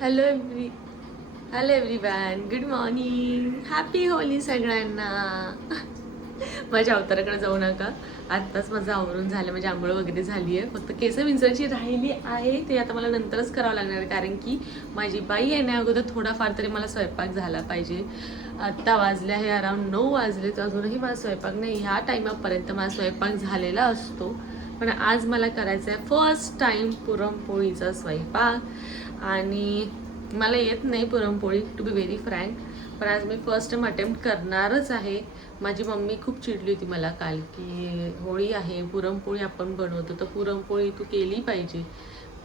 Hello everyone, good morning, happy Holy सगळ्यांना. माझ्या अवताराकडे जाऊ नका. आत्ताच माझं आवरून झालं, म्हणजे आंघोळ वगैरे झाली आहे. फक्त केस विंचरायची राहिली आहे, ते आता मला नंतरच करावं लागणार आहे, कारण की माझी बाई येण्या अगोदर थोडाफार तरी मला स्वयंपाक झाला पाहिजे. आत्ता वाजले आहे अराउंड 9 वाजले, तर अजूनही मला स्वयंपाक नाही. ह्या टायमापर्यंत माझा स्वयंपाक झालेला असतो, पण आज मला करायचं आहे फर्स्ट टाईम पुरणपोळीचा स्वयंपाक. आणि मला येत नाही puran poli, to be very frank, पण आज मी फर्स्ट टाइम अटेम्प्ट करणारच आहे. माझी मम्मी खूप चिडली होती मला काल, की होळी आहे, पुरणपोळी आपण बनवतो, तर पुरणपोळी तू केली पाहिजे.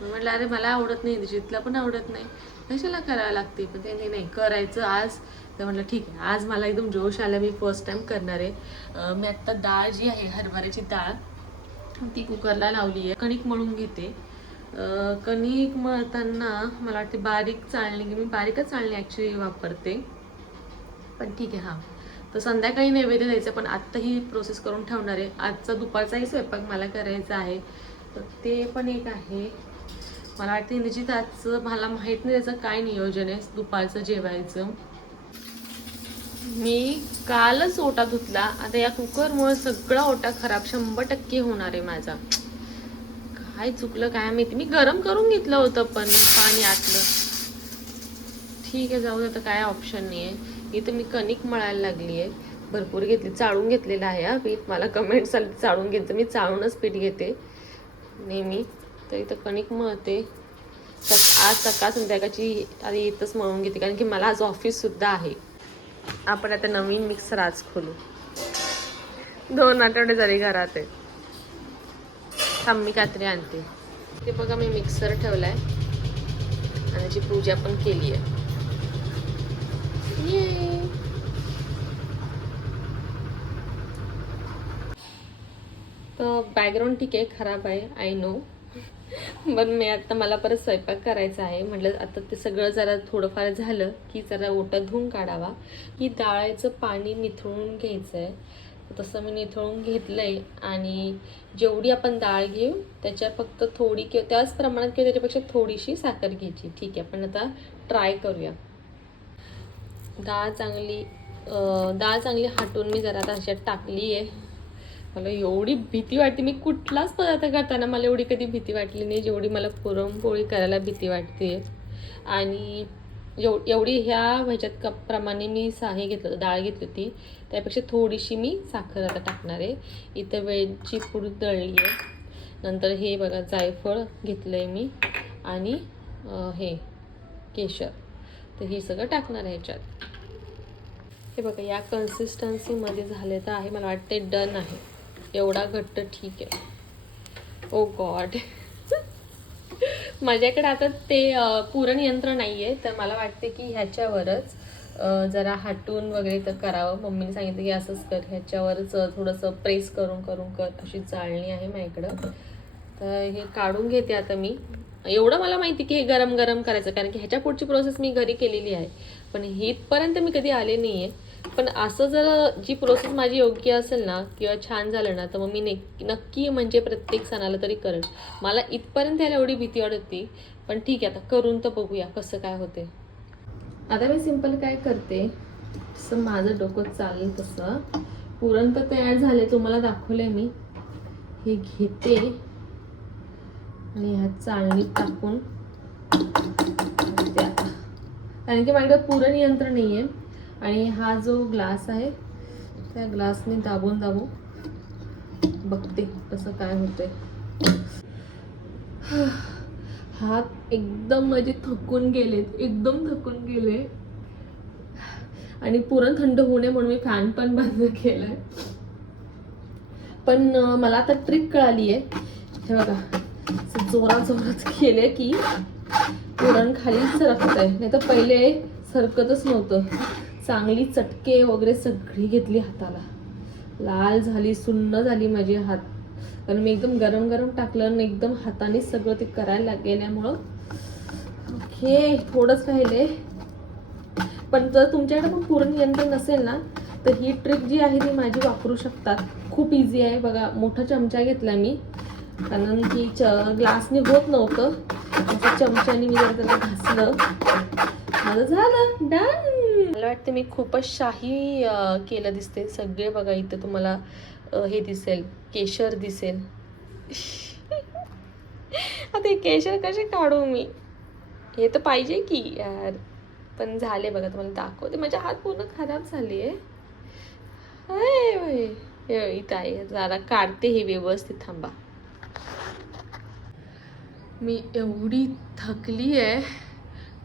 मी म्हटलं अरे मला आवडत नाही, जितला पण आवडत नाही, कशाला करायला लागते. पण ते नाही करायचं आज. तर म्हटलं ठीक आहे, आज मला एकदम जोश आला, मी फर्स्ट टाइम करणार आहे. मी आत्ता डाळ जी आहे, हरभऱ्याची डाळ, ती कुकरला लावली आहे. कणिक मळून घेते. कणिक मळताना मला वाटते बारीक चाळणी, की मी बारीकच चाळणी ॲक्च्युली वापरते, पण ठीक आहे. हां, तर संध्याकाळी नैवेद्य द्यायचं, पण आत्ता ही प्रोसेस करून ठेवणार आहे. आजचा दुपारचाही स्वयंपाक मला करायचा आहे, तर ते पण एक आहे. मला वाटते निश्चित आजचं, मला माहीत नाही त्याचं काय नियोजन आहे दुपारचं जेवायचं. मी कालच ओटा धुतला, आता या कुकरमुळे सगळा ओटा खराब 100% होणार आहे माझा. काय चुकलं काय माहिती. मी गरम करून घेतलं होतं पण पाणी आतलं. ठीक आहे, जाऊ दे, आता काय ऑप्शन नाही आहे. इथं मी कणिक मळायला लागली आहे, भरपूर घेतली, चाळून घेतलेलं आहे हा पीठ. मला कमेंट्स आले चाळून घेते, मी चाळूनच पीठ घेते नेहमी. तर इथं कणिक मळते. आज सकाळ संध्याकाळची आधी इथंच मळून घेते, कारण की मला आज ऑफिससुद्धा आहे. आपण आता नवीन मिक्सर आज खोलू. 2 आठवडे झाले घरात आहे. थांब मी कात्री आणते. ते बघा, मी मिक्सर ठेवलाय आणि त्याची पूजा पण केली आहे. तर बॅकग्राऊंड ठीक आहे, खराब आहे, आय नो, पण मी आता मला परत स्वयंपाक करायचा आहे. म्हटलं आता ते सगळं जरा थोडंफार झालं की जरा ओटा धुवून काढावा. की डाळाचं पाणी निथळून घ्यायचं आहे, तसं मी निथळून घेतलं आहे. आणि जेवढी आपण डाळ घेऊ त्याच्या फक्त थोडी किंवा त्याच प्रमाणात किंवा त्याच्यापेक्षा थोडीशी साखर घ्यायची. ठीक आहे, पण आता ट्राय करूया. डाळ चांगली हाटून मी जरा आता अशात टाकली आहे. मला एवढी भीती वाटते, मी कुठलाच पदार्थ करताना मला एवढी कधी भीती वाटली नाही जेवढी मला पुरणपोळी करायला भीती वाटते. आणि एवढी ह्या ह्याच्यात प्रमाणे मी हे घेतलं, डाळ घेतली होती, त्यापेक्षा थोडीशी मी साखर आता टाकणार आहे. इथं वेलची पूड दळली आहे. नंतर हे बघा, जायफळ घेतलं आहे मी, आणि हे केशर, तर हे सगळं टाकणार आहे ह्याच्यात. हे बघा, या कन्सिस्टन्सीमध्ये झाले तर आहे, मला वाटते डन आहे. एवढा घट्ट ठीक आहे. ओ गॉड, माझ्याकडे आता ते पुरण यंत्र नाही आहे, तर मला वाटते की ह्याच्यावरच जरा हाटून वगैरे तर करावं. मम्मीने सांगितलं की असंच कर, ह्याच्यावरच थोडंसं प्रेस करून कर. अशी चाळणी आहे माझ्याकडं, तर हे काढून घेते आता मी. एवढं मला माहिती की हे गरम गरम करायचं, कारण की ह्याच्या पुढची प्रोसेस मी घरी केलेली आहे, पण इथपर्यंत मी कधी आले नाही आहे. पण असं जर जी प्रोसेस माझी योग्य असेल ना, किंवा छान झालं ना, तर मग मी नक्की म्हणजे प्रत्येक सणाला तरी करेन. मला इथपर्यंत यायला एवढी भीती वाटत होती, पण ठीक आहे, आता करून तर बघूया कसं काय होते. आता मी सिंपल काय करते, तसं माझं डोकं चालेल तसं. पुरण तर तयार झाले, तुम्हाला दाखवलंय मी. हे घेते आणि ह्या चाळणीत टाकून, कारण की माझ्याकडे पुरण यंत्र नाही आहे. आणि हा जो ग्लास आहे, त्या ग्लासने दाबून बघते कसं काय होतंय. हात एकदम माझे थकून गेले, आणि पुरण थंड होऊ नये म्हणून मी फॅन पण बंद केलाय. पण मला आता ट्रिक कळाली आहे. हे बघा, जोरात केले की पुरण खाली सरकतंय, नाही तर पहिले सरकतच नव्हतं. चांगली चटके वगैरे सगळी घेतली हाताला, लाल झाली, सुन्न झाली माझी हात, कारण मी एकदम गरम टाकलं आणि एकदम हाताने सगळं ते करायला गेल्यामुळं. ओके, थोडंच राहिले. पण जर तुमच्याकडे पण पुरण यंत्र नसेल ना, तर ही ट्रिक जी आहे ती माझी वापरू शकतात. खूप इझी आहे. बघा, मोठा चमचा घेतला मी, कारण की ग्लासने होत नव्हतं, चमच्याने मी जरा त्याला घासलं माझं झालं डन. मला वाटतं मी खूपच शाही केलं दिसते. सगळे बघा इथं तुम्हाला हे दिसेल, केशर दिसेल. आता हे केशर कसे काढू मी? हे तर पाहिजे की यार. पण झाले बघा, तुम्हाला दाखवते. माझे हात पूर्ण खराब झाले आहे. इथं आहे, जरा काढते हे व्यवस्थित. थांबा. मी एवढी थकली आहे,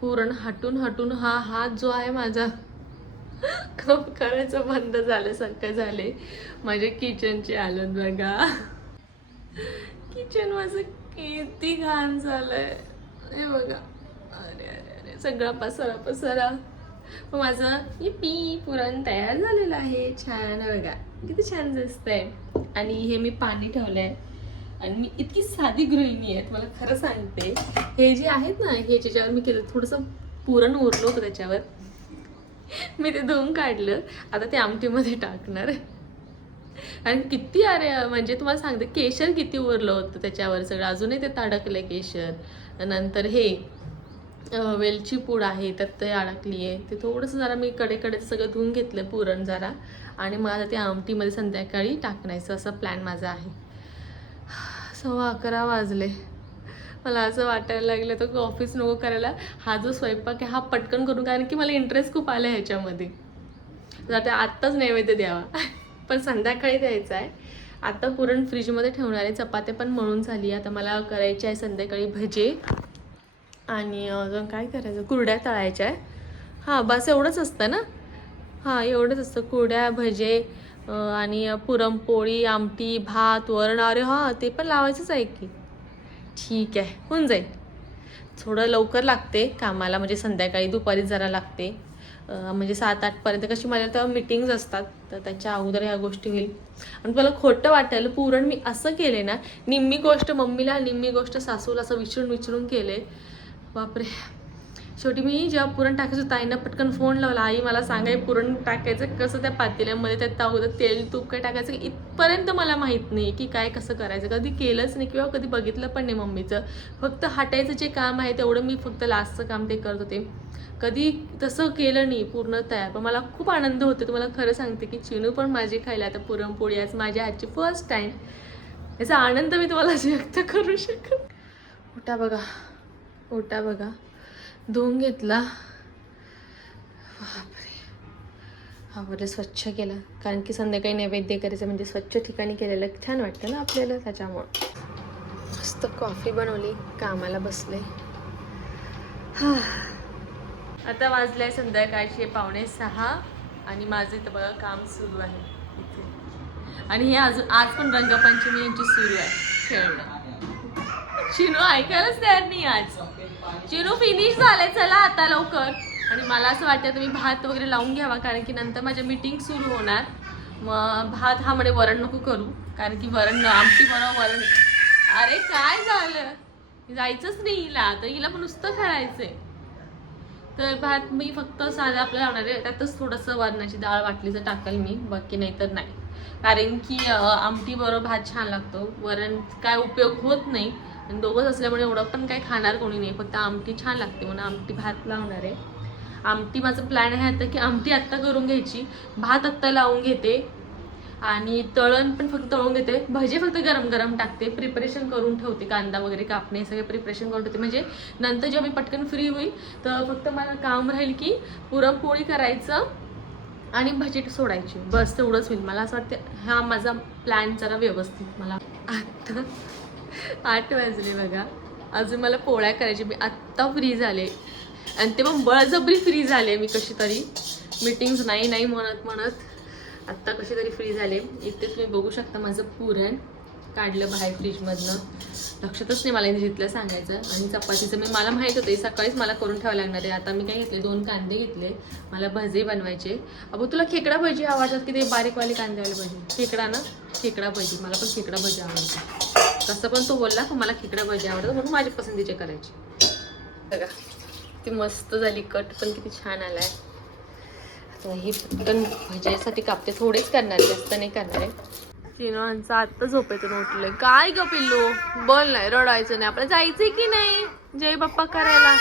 पूर्ण हटून हटून हा हात जो आहे माझा काम करायचं बंद झाल्यासारखं झाले. माझ्या किचनची हालत बघा. किचन माझं किती घाण झालंय हे बघा. अरे अरे अरे, सगळा पसारा पसारा. मग माझं पी पुरण तयार झालेलं आहे. छान बघा, किती छान दिसतंय. आणि हे मी पाणी ठेवलंय. आणि मी इतकी साधी गृहिणी आहे, मला खरं सांगते. हे जे आहेत ना, हे ज्याच्यावर मी केलं, थोडंसं पुरण उरलं होतं त्याच्यावर, मी ते धुवून काढलं. आता ते आमटीमध्ये टाकणार. आणि किती अरे, म्हणजे तुम्हाला सांगते, केशर किती उरलं होतं त्याच्यावर सगळं. अजूनही ते अडकलंय केशर. नंतर हे वेलची पूड आहे, त्यात ते अडकली आहे. ते थोडंसं जरा मी कडे सगळं धुवून घेतलं पुरण जरा. आणि मग आता ते आमटीमध्ये संध्याकाळी टाकण्याचं असं प्लॅन माझा आहे. 11:15 वाजले. मला असं वाटायला लागलं तर ऑफिस नको करायला. हा जो स्वयंपाक आहे हा पटकन करून, कारण की मला इंटरेस्ट खूप आला ह्याच्यामध्ये. जाते आत्ताच नैवेद्य द्यावा, पण संध्याकाळी द्यायचा आहे. आता पुरण फ्रीजमध्ये ठेवणार आहे. चपात्या पण मळून झाली. आता मला करायची आहे संध्याकाळी भजे. आणि अजून काय करायचं, कुरड्या तळायच्या आहे. हां बस एवढंच असतं ना. हां एवढंच असतं, कुरड्या भजे आणि पुरणपोळी, आमटी, भात, वरण. अरे हां ते पण लावायचंच आहे की. ठीक आहे, होऊन जाईल. थोडं लवकर लागते कामाला, म्हणजे संध्याकाळी दुपारी जरा लागते. म्हणजे 7-8 कशी माझ्या तर मीटिंग्स असतात, तर त्याच्या अगोदर ह्या गोष्टी होईल. आणि मला खोटं वाटायला, पुरण मी असं केले ना, निम्मी गोष्ट मम्मीला, निम्मी गोष्ट सासूला, असं विचारून केले. बापरे. शेवटी मी जेव्हा पुरण टाकायचं, ताईंना पटकन फोन लावला. आई मला सांगाय पुरण टाकायचं कसं त्या पातेल्यामध्ये, त्यात अगोदर तेल तूप काय टाकायचं इथपर्यंत मला माहीत नाही की काय कसं करायचं. कधी केलंच नाही किंवा कधी बघितलं पण नाही मम्मीचं. फक्त हटायचं जे काम आहे तेवढं मी फक्त लास्टचं काम ते करत होते. कधी तसं केलं नाही पूर्ण तयार. पण मला खूप आनंद होतो. तुम्हाला खरं सांगते की चिनू पण माझी खायला आता पुरणपोळी आज माझ्या हातची फर्स्ट टाईम. याचा आनंद मी तुम्हाला व्यक्त करू शकत. उठा बघा. धुवून घेतला. बापरे. आवडलं, स्वच्छ केलं. कारण की संध्याकाळी नैवेद्य करायचं म्हणजे स्वच्छ ठिकाणी केलेलं छान वाटतं ना आपल्याला. त्याच्यामुळं मस्त कॉफी बनवली, कामाला बसले. आता वाजले संध्याकाळचे 5:45 आणि माझं इथं बघा काम सुरू आहे इथे. आणि हे आज पण रंगपंचमी यांची सुरू आहे खेळणं. चिनू ऐकायलाच तयार नाही आज. चिनू फिनिश झालंय, चला आता लवकर. आणि मला असं वाटतं तुम्ही भात वगैरे लावून घ्यावा, कारण की नंतर माझ्या मीटिंग सुरू होणार. मग भात हा म्हणे वरण नको करू, कारण की वरण आमटी बरोबर वरण. अरे काय झालं, जायचंच नाही हिला, तर हिला पण नुसतं खेळायचंय. तर भात मी फक्त साधा आपलं लावणार आहे. त्यातच थोडंसं वरणाची डाळ वाटलीचं टाकल मी, बाकी नाही तर नाही. कारण की आमटी बरोबर भात छान लागतो, वरण काय उपयोग होत नाही. आणि दोघंच असल्यामुळे एवढं पण काही खाणार कोणी नाही, फक्त आमटी छान लागते म्हणून आमटी भात लावणार आहे. आमटी माझं प्लॅन आहे आता की आमटी आत्ता करून घ्यायची, भात आत्ता लावून घेते. आणि तळण पण फक्त तळून घेते. भजे फक्त गरम गरम टाकते, प्रिपरेशन करून ठेवते. कांदा वगैरे कापणे सगळे प्रिपरेशन करून ठेवते, म्हणजे नंतर जेव्हा मी पटकन फ्री होईल तर फक्त मला काम राहील की पुरणपोळी करायचं आणि भजी सोडायची, बस तेवढंच होईल. मला असं वाटतं हा माझा प्लॅन जरा व्यवस्थित. मला आत्ता 8 वाजले बघा, अजून मला पोळ्या करायची. मी आत्ता फ्री झाले आणि ते पण बळजबरी फ्री झाले. मी कशी तरी मीटिंग्स नाही म्हणत आत्ता कशी तरी फ्री झाले. इथे तुम्ही बघू शकता माझं पुरण काढलं बाहेर फ्रीजमधनं. लक्षातच नाही मला जिथलं सांगायचं. आणि चपातीचं मला माहीत होतं सकाळीच मला करून ठेवायला लागणार आहे. आता मी काय घेतले, 2 कांदे घेतले, मला भजे बनवायचे. अगो तुला खेकडा भजी आवडतात की ते बारीकवाले कांदेवाले भजी? खेकडा ना, खेकडा भजी. मला पण खेकडा भजी आवडतात. कसं पण तो बोलला पण मला खेकडा भजी आवडतं, म्हणून माझ्या पसंतीचे करायचे. बघा ती मस्त झाली, कट पण किती छान आलाय. आता ही पटकन भज्यासाठी कापते, थोडेच करणार, जास्त नाही करणार आहे. चिनवांचं आत्ता झोपेतून उठले. काय ग पिल्लू, बोल नाही, रडायचं नाही. आपल्याला जायचंय की नाही जय बाप्पा करायला?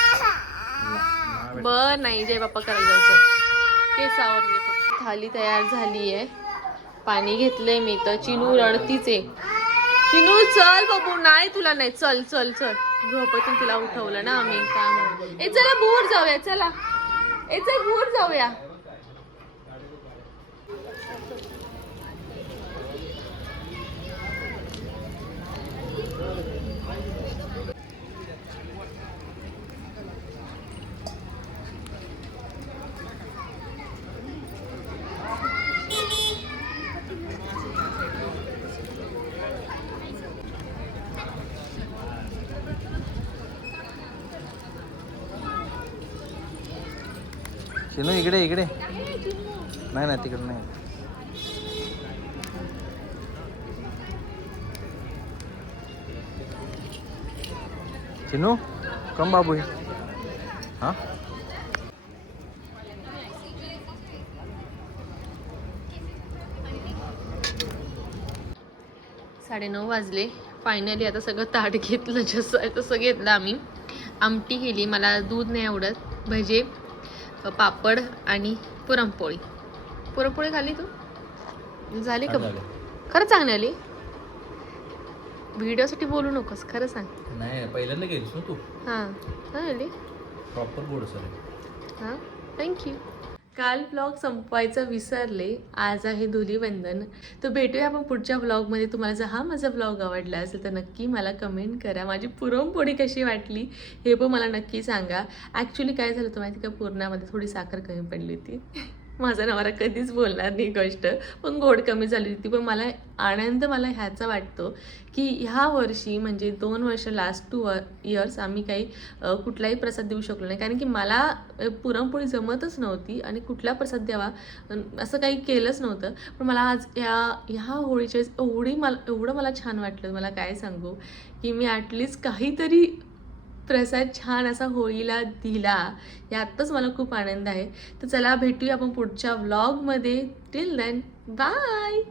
बर नाही जय बाप्पा करायला जायचं केस आवरले फक्त. थाली तयार झाली आहे. पाणी घेतलंय मी तर. चिनू रडतीच आहे. चिनू चल बाबू. नाही तुला नाही. चल चल चल. झोपेतून तिला उठवलं ना आम्ही त्यामुळे. ए चला भूर जाऊया. चला ए चल भूर जाऊया. चिनू इकडे इकडे. नाही ना तिकडे नाही. चिनू कम बाबू. हा 9:30 वाजले. फायनली आता सगळं ताट घेतलं. जसं आहे तसं घेतलं आम्ही. आमटी केली. मला दूध नाही आवडत. भजे, पापड आणि पुरणपोळी. पुरणपोळी खाल्ली तू? झाली का? खरं चांगली आली. व्हिडिओसाठी बोलू नकोस. खरं सांग. नाही पहिल्यांदा गेलीस ना तू. हां चांगली. प्रॉपर गोड सर. हां थँक्यू. काल ब्लॉग संपवायचं विसरले. आज आहे धुलीवंदन. तर भेटूया आपण पुढच्या ब्लॉगमध्ये. तुम्हाला जर हा माझा ब्लॉग आवडला असेल तर नक्की मला कमेंट करा. माझी पुरणपोळी कशी वाटली हे पण मला नक्की सांगा. ॲक्च्युली काय झालं होतं माहिती का, पुरणामध्ये थोडी साखर कमी पडली होती. माझा नवरा कधीच बोलणार नाही गोष्ट, पण गोड कमी झाली होती. पण मला आनंद ह्याचा वाटतो की ह्या वर्षी म्हणजे 2 वर्ष लास्ट 2 इयर्स आम्ही काही कुठलाही प्रसाद देऊ शकलो नाही. कारण की मला पुरणपोळी जमतच नव्हती आणि कुठला प्रसाद द्यावा असं काही केलंच नव्हतं. पण मला आज ह्या होळीच्या एवढं मला छान वाटलं. मला काय सांगू की मी ॲटलिस्ट काहीतरी प्रसाद छान असा होळीला दिला. यातच मला खूप आनंद आहे. तर चला भेटूया आपण पुढच्या व्लॉगमध्ये. Till then bye.